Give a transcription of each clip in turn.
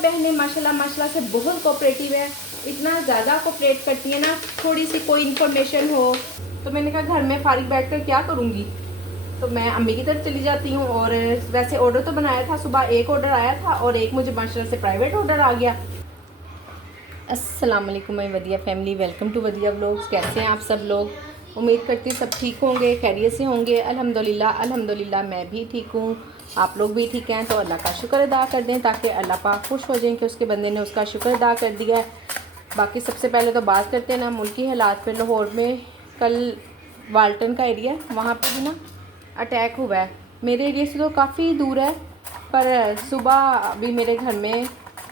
सब बहनें माशाल्लाह माशाल्लाह से बहुत कोऑपरेटिव है, इतना ज़्यादा कोऑपरेट करती है ना। थोड़ी सी कोई इन्फॉर्मेशन हो तो मैंने कहा घर में फारिग बैठ कर क्या करूँगी, तो मैं अम्मी की तरफ चली जाती हूँ। और वैसे ऑर्डर तो बनाया था, सुबह एक ऑर्डर आया था और एक मुझे माशाल्लाह से प्राइवेट ऑर्डर आ गया। अस्सलाम वालेकुम my Wadiya family, welcome to Wadiya vlogs. कैसे हैं आप सब लोग? उम्मीद करती हूँ सब ठीक होंगे, खैरियत से होंगे। अल्हम्दुलिल्लाह अल्हम्दुलिल्लाह मैं भी ठीक हूँ, आप लोग भी ठीक हैं। तो अल्लाह का शुक्र अदा कर दें ताकि अल्लाह पाक खुश हो जाएं कि उसके बंदे ने उसका शुक्र अदा कर दिया है। बाकी सबसे पहले तो बात करते हैं ना मुल्की हालात पे। लाहौर में कल वाल्टन का एरिया, वहाँ पर भी ना अटैक हुआ है। मेरे एरिया से तो काफ़ी दूर है, पर सुबह अभी मेरे घर में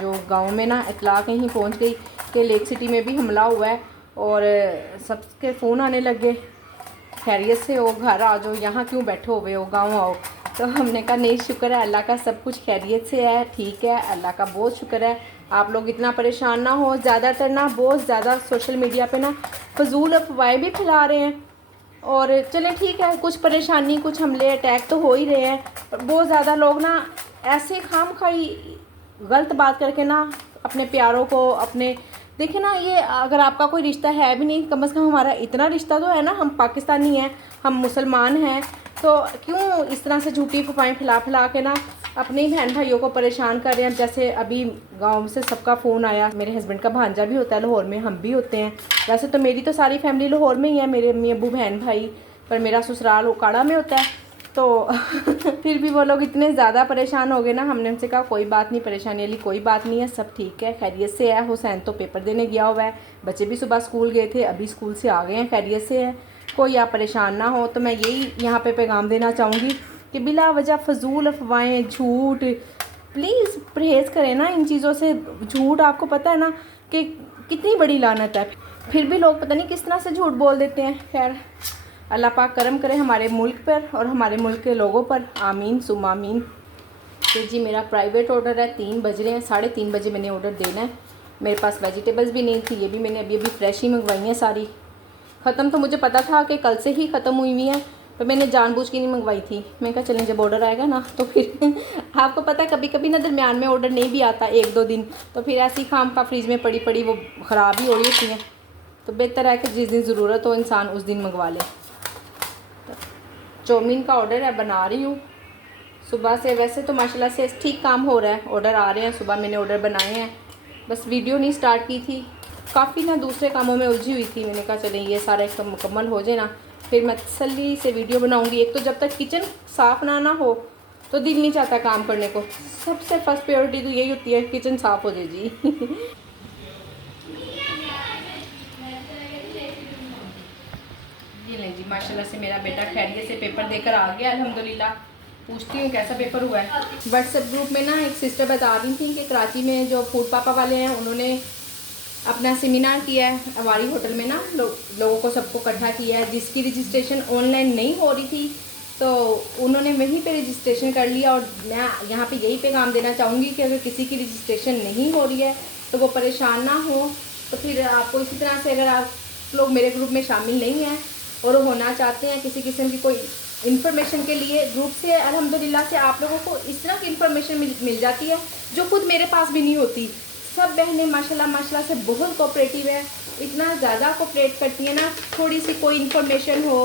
जो गांव में ना इतला कहीं पहुंच गई कि लेक सिटी में भी हमला हुआ है। और सबके फ़ोन आने लगे, खैरियत से हो, घर आ जाओ, यहाँ क्यों बैठे हुए हो, गांव आओ। तो हमने कहा नहीं, शुक्र है अल्लाह का, सब कुछ खैरियत से है, ठीक है, अल्लाह का बहुत शुक्र है। आप लोग इतना परेशान ना हो। ज़्यादातर ना बहुत ज़्यादा सोशल मीडिया पे ना फजूल अफवाहें भी फैला रहे हैं। और चलें ठीक है, कुछ परेशानी, कुछ हमले अटैक तो हो ही रहे हैं, पर बहुत ज़्यादा लोग ना ऐसे खामखाई गलत बात करके ना अपने प्यारों को अपने, देखिए ना, ये अगर आपका कोई रिश्ता है भी नहीं, कम से कम हमारा इतना रिश्ता तो है ना, हम पाकिस्तानी हैं, हम मुसलमान हैं, तो क्यों इस तरह से झूठी अफवाहें फैला के ना अपने ही बहन भाइयों को परेशान कर रहे हैं। जैसे अभी गांव से सबका फ़ोन आया, मेरे हस्बैंड का भांजा भी होता है लाहौर में, हम भी होते हैं। वैसे तो मेरी तो सारी फैमिली लाहौर में ही है, मेरे अम्मी अबू बहन भाई, पर मेरा ससुराल उकाड़ा में होता है। तो फिर भी वो लोग इतने ज़्यादा परेशान हो गए ना, हमने उनसे कहा कोई बात नहीं, परेशानी वाली कोई बात नहीं है, सब ठीक है, खैरियत से है। हुसैन तो पेपर देने गया हुआ है, बच्चे भी सुबह स्कूल गए थे, अभी स्कूल से आ गए हैं, खैरियत से है, कोई आप परेशान ना हो। तो मैं यही यहाँ पे पैगाम देना चाहूँगी कि बिला वजह फजूल अफवाहें, झूठ, प्लीज़ परहेज़ करें ना इन चीज़ों से। झूठ आपको पता है ना कि कितनी बड़ी लानत है, फिर भी लोग पता नहीं किस तरह से झूठ बोल देते हैं। खैर अल्लाह पाक करम करे हमारे मुल्क पर और हमारे मुल्क के लोगों पर, आमीन सुम आमीन। तो जी मेरा प्राइवेट ऑर्डर है, 3 बज रहे हैं, 3:30 बजे मैंने ऑर्डर देना है। मेरे पास वेजिटेबल्स भी नहीं थी, ये भी मैंने अभी फ्रेश ही मंगवाई हैं सारी। ख़त्म तो मुझे पता था कि कल से ही ख़त्म हुई हुई हैं, पर मैंने जानबूझ के नहीं मंगवाई थी। मैं कहा चलें जब ऑर्डर आएगा ना तो फिर आपको पता है कभी कभी ना दरमियान में ऑर्डर नहीं भी आता 1-2 दिन, तो फिर ऐसी खाम का फ्रिज में पड़ी पड़ी वो ख़राब ही हो रही होती हैं। तो बेहतर है कि जिस दिन ज़रूरत हो इंसान उस दिन मंगवा ले। चौमीन का ऑर्डर है, बना रही हूँ सुबह से। वैसे तो माशाल्लाह से ठीक काम हो रहा है, ऑर्डर आ रहे हैं, सुबह मैंने ऑर्डर बनाए हैं, बस वीडियो नहीं स्टार्ट की थी, काफ़ी ना दूसरे कामों में उलझी हुई थी। मैंने कहा चलें ये सारा एक मुकम्मल हो जाए ना, फिर मैं तसल्ली से वीडियो बनाऊँगी। एक तो जब तक किचन साफ़ ना हो तो दिल नहीं चाहता काम करने को। सबसे फर्स्ट प्रायोरिटी तो यही होती है, किचन साफ़ हो जाए जी। ये नहीं जी, माशाल्लाह से मेरा बेटा खैरियत से पेपर देकर आ गया अल्हम्दुलिल्लाह। पूछती हूँ कैसा पेपर हुआ है। व्हाट्सएप ग्रुप में ना एक सिस्टर बता रही थी कि कराची में जो फूड पापा वाले हैं उन्होंने अपना सेमिनार किया है अवारी होटल में ना, लोगों को सबको इकट्ठा किया है, जिसकी रजिस्ट्रेशन ऑनलाइन नहीं हो रही थी तो उन्होंने वहीं पे रजिस्ट्रेशन कर लिया। और मैं यहाँ पे यही पैगाम देना चाहूँगी कि अगर किसी की रजिस्ट्रेशन नहीं हो रही है तो वो परेशान ना हो। तो फिर आपको इसी तरह से, अगर आप लोग मेरे ग्रुप में शामिल नहीं हैं और होना चाहते हैं किसी किस्म की कोई इन्फॉर्मेशन के लिए, ग्रुप से अल्हम्दुलिल्लाह से आप लोगों को इस तरह की इन्फॉर्मेशन मिल जाती है जो खुद मेरे पास भी नहीं होती। सब बहनें माशाल्लाह माशाल्लाह से बहुत कोऑपरेटिव है, इतना ज़्यादा कोऑपरेट करती है ना। थोड़ी सी कोई इन्फॉर्मेशन हो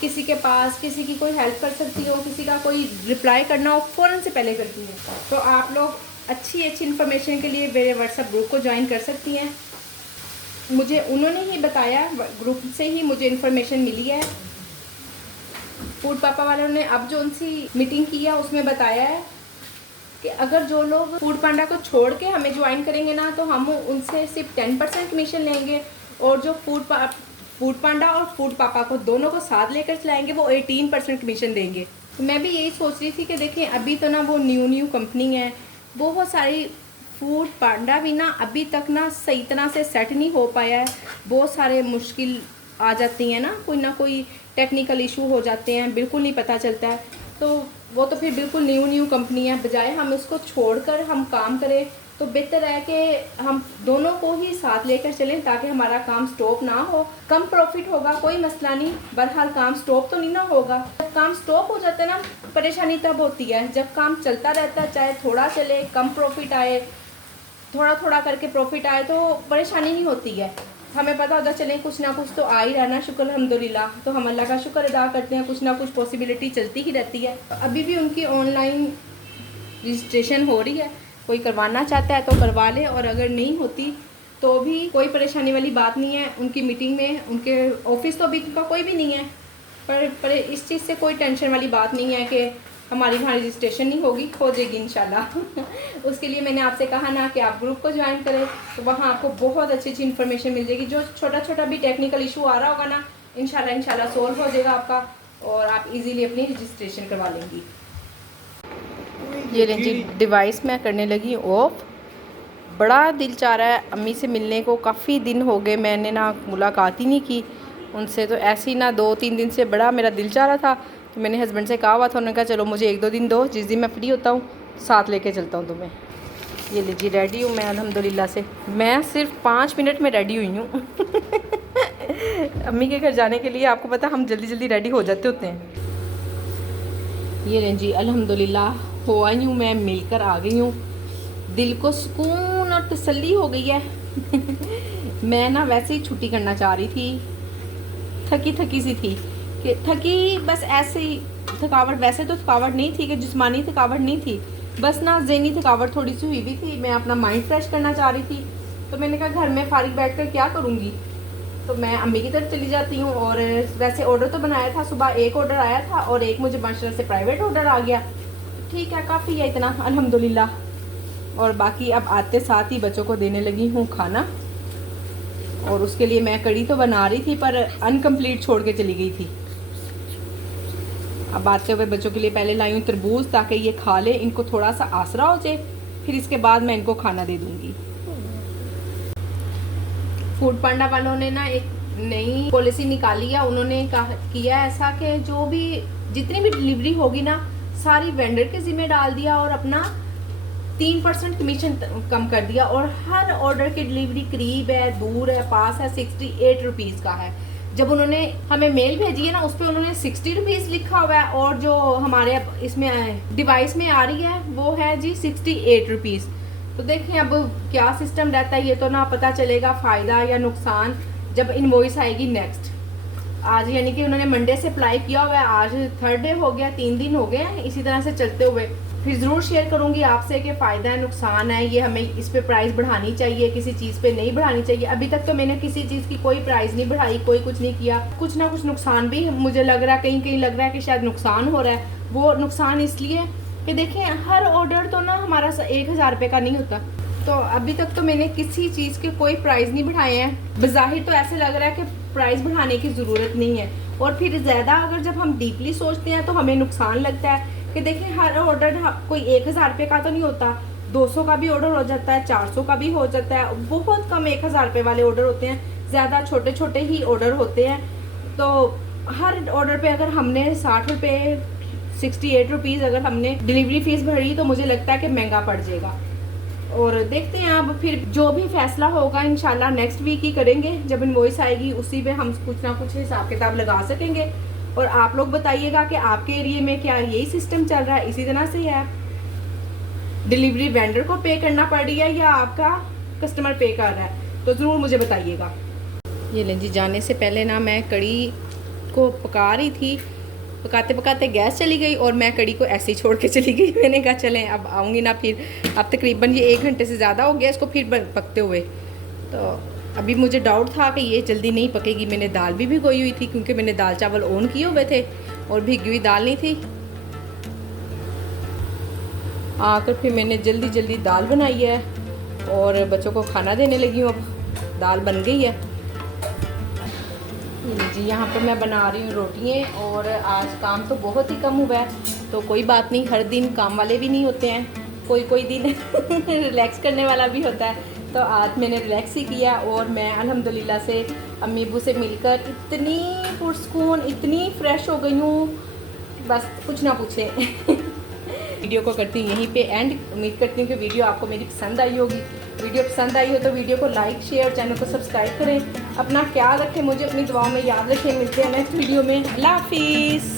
किसी के पास, किसी की कोई हेल्प कर सकती हो, किसी का कोई रिप्लाई करना हो, फ़ौरन से पहले करती है। तो आप लोग अच्छी इन्फॉर्मेशन के लिए मेरे व्हाट्सएप ग्रुप को ज्वाइन कर सकती हैं। मुझे उन्होंने ही बताया, ग्रुप से ही मुझे इन्फॉर्मेशन मिली है। फूड पापा वालों ने अब जो उनसी मीटिंग की है उसमें बताया है कि अगर जो लोग फूड पांडा को छोड़ के हमें ज्वाइन करेंगे ना तो हम उनसे सिर्फ 10% कमीशन लेंगे, और जो फूड पांडा और फूड पापा को दोनों को साथ लेकर चलाएंगे वो 18% कमीशन देंगे। तो मैं भी यही सोच रही थी कि देखिए अभी तो ना वो न्यू कंपनी है, बहुत सारी फूड पांडा भी ना अभी तक ना सही तरह से सेट नहीं हो पाया है, बहुत सारे मुश्किल आ जाती हैं ना कोई टेक्निकल इशू हो जाते हैं, बिल्कुल नहीं पता चलता है। तो वो तो फिर बिल्कुल न्यू कंपनी है, बजाय हम इसको छोड़कर हम काम करें तो बेहतर है कि हम दोनों को ही साथ लेकर चलें ताकि हमारा काम स्टॉप ना हो। कम प्रॉफिट होगा कोई मसला नहीं, बहरहाल काम स्टॉप तो नहीं ना होगा। जब काम स्टॉप हो जाता है ना परेशानी तब होती है, जब काम चलता रहता है चाहे थोड़ा चले, कम प्रॉफिट आए, थोड़ा थोड़ा करके प्रॉफिट आए तो परेशानी नहीं होती है। हमें पता होता चले कुछ ना कुछ तो आ ही रहना, शुक्र अल्हम्दुलिल्लाह। तो हम अल्लाह का शुक्र अदा करते हैं, कुछ ना कुछ पॉसिबिलिटी चलती ही रहती है। अभी भी उनकी ऑनलाइन रजिस्ट्रेशन हो रही है, कोई करवाना चाहता है तो करवा ले, और अगर नहीं होती तो भी कोई परेशानी वाली बात नहीं है। उनकी मीटिंग में, उनके ऑफिस तो अभी उनका कोई भी नहीं है, पर इस चीज़ से कोई टेंशन वाली बात नहीं है कि हमारी वहाँ रजिस्ट्रेशन नहीं होगी, हो जाएगी इंशाल्लाह। उसके लिए मैंने आपसे कहा ना कि आप ग्रुप को ज्वाइन करें, तो वहाँ आपको बहुत अच्छी अच्छी इन्फॉर्मेशन मिल जाएगी। जो छोटा छोटा भी टेक्निकल इशू आ रहा होगा ना, इंशाल्लाह सोल्व हो जाएगा आपका, और आप इजीली अपनी रजिस्ट्रेशन करवा लेंगी। ये लें जी, डिवाइस मैं करने लगी ऑफ। बड़ा दिल चाह रहा है अम्मी से मिलने को, काफ़ी दिन हो गए मैंने ना मुलाकात ही नहीं की उनसे। तो ऐसे ही ना 2-3 दिन से बड़ा मेरा दिल चाह रहा था, तो मैंने हस्बैंड से कहा हुआ था, उन्होंने कहा चलो मुझे 1-2 दिन दो, जिस दिन मैं फ्री होता हूँ साथ लेके चलता हूँ तुम्हें। ये लीजिए रेडी हूँ मैं अल्हम्दुलिल्लाह से। मैं सिर्फ 5 मिनट में रेडी हुई हूँ। अम्मी के घर जाने के लिए आपको पता हम जल्दी जल्दी रेडी हो जाते होते हैं। ये लें जी, अल्हम्दुलिल्लाह हो आई हूँ मैं, मिलकर आ गई हूँ। दिल को सुकून और तसल्ली हो गई है। मैं ना वैसे ही छुट्टी करना चाह रही थी, थकी थकी सी थी कि थकी बस ऐसे ही थकावट, वैसे तो थकावट नहीं थी कि जिस्मानी थकावट नहीं थी, बस ना ज़हनी थकावट थोड़ी सी हुई भी थी। मैं अपना माइंड फ्रेश करना चाह रही थी, तो मैंने कहा घर में फारिग बैठ कर क्या करूँगी, तो मैं अम्मी की तरफ चली जाती हूँ। और वैसे ऑर्डर तो बनाया था, सुबह एक ऑर्डर आया था और एक मुझे माशाल्लाह से प्राइवेट ऑर्डर आ गया। ठीक है, काफ़ी है इतना अल्हम्दुलिल्लाह। और बाकी अब आते साथ ही बच्चों को देने लगी हूँ खाना, और उसके लिए मैं कड़ी तो बना रही थी पर अनकम्प्लीट छोड़ के चली गई थी। अब आते हुए बच्चों के लिए पहले लाई हूँ तरबूज, ताकि ये खा ले, इनको थोड़ा सा आसरा हो जाए, फिर इसके बाद मैं इनको खाना दे दूँगी। फूड पांडा वालों ने ना एक नई पॉलिसी निकाली है। उन्होंने किया ऐसा कि जो भी जितनी भी डिलीवरी होगी ना, सारी वेंडर के ज़िम्मे डाल दिया, और अपना 3% कमीशन कम कर दिया। और हर ऑर्डर की डिलीवरी करीब है, दूर है, पास है, 68 रुपीज़ का है। जब उन्होंने हमें मेल भेजी है ना, उस पर उन्होंने 60 रुपीज़ लिखा हुआ है, और जो हमारे इसमें डिवाइस में आ रही है वो है जी 68 रुपीज़। तो देखें अब क्या सिस्टम रहता है, ये तो ना पता चलेगा फ़ायदा या नुकसान जब इनवॉइस आएगी नेक्स्ट। आज यानी कि उन्होंने मंडे से अप्लाई किया हुआ है, आज 3rd डे हो गया, 3 दिन हो गए हैं इसी तरह से चलते हुए। फिर ज़रूर शेयर करूंगी आपसे कि फ़ायदा है नुकसान है, ये हमें इस पे प्राइस बढ़ानी चाहिए, किसी चीज़ पे नहीं बढ़ानी चाहिए। अभी तक तो मैंने किसी चीज़ की कोई प्राइस नहीं बढ़ाई, कोई कुछ नहीं किया। कुछ ना कुछ नुकसान भी मुझे लग रहा है, कहीं कहीं लग रहा है कि शायद नुकसान हो रहा है। वो नुकसान इसलिए कि देखें हर ऑर्डर तो ना हमारा 1000 रुपये का नहीं होता। तो अभी तक तो मैंने किसी चीज़ के कोई प्राइस नहीं बढ़ाए हैं। बज़ाहिर तो ऐसे लग रहा है कि प्राइस बढ़ाने की ज़रूरत नहीं है, और फिर ज़्यादा अगर जब हम डीपली सोचते हैं तो हमें नुकसान लगता है कि देखिए हर ऑर्डर कोई 1000 रुपये का तो नहीं होता, 200 का भी ऑर्डर हो जाता है, 400 का भी हो जाता है। बहुत कम 1000 रुपये वाले ऑर्डर होते हैं, ज़्यादा छोटे छोटे ही ऑर्डर होते हैं। तो हर ऑर्डर पे अगर हमने 60 रुपये, 68 रुपीज़ अगर हमने डिलीवरी फ़ीस भरी, तो मुझे लगता है कि महंगा पड़ जाएगा। और देखते हैं अब फिर जो भी फैसला होगा इंशाल्लाह नेक्स्ट वीक ही करेंगे। जब इनवॉइस आएगी उसी पे हम कुछ ना कुछ हिसाब किताब लगा सकेंगे। और आप लोग बताइएगा कि आपके एरिया में क्या यही सिस्टम चल रहा है, इसी तरह से है, डिलीवरी वेंडर को पे करना पड़ रही है या आपका कस्टमर पे कर रहा है, तो ज़रूर मुझे बताइएगा। ये लें जी, जाने से पहले ना मैं कड़ी को पका रही थी, पकाते पकाते गैस चली गई और मैं कड़ी को ऐसे ही छोड़ के चली गई। मैंने कहा चलें अब आऊँगी ना, फिर अब तकरीबन ये 1 घंटे से ज़्यादा हो गया इसको फिर पकते हुए। तो अभी मुझे डाउट था कि ये जल्दी नहीं पकेगी। मैंने दाल भी भिगोई हुई थी, क्योंकि मैंने दाल चावल ऑन किए हुए थे और भिगी हुई दाल नहीं थी। आकर फिर मैंने जल्दी जल्दी दाल बनाई है और बच्चों को खाना देने लगी हूँ। अब दाल बन गई है जी। यहाँ पर मैं बना रही हूँ रोटियाँ, और आज काम तो बहुत ही कम हुआ है, तो कोई बात नहीं, हर दिन काम वाले भी नहीं होते हैं, कोई दिन रिलैक्स करने वाला भी होता है। तो आज मैंने रिलैक्स ही किया, और मैं अल्हम्दुलिल्लाह से अम्मी अब्बू से मिलकर इतनी पुरसकून, इतनी फ्रेश हो गई हूँ, बस कुछ ना पूछें। वीडियो को करती हूँ यहीं पे एंड। उम्मीद करती हूँ कि वीडियो आपको मेरी पसंद आई होगी। वीडियो पसंद आई हो तो वीडियो को लाइक, शेयर और चैनल को सब्सक्राइब करें। अपना ख्याल रखें, मुझे अपनी दुआओं में याद रखें। मिलते हैं नेक्स्ट वीडियो में। अल्लाह हाफिज़।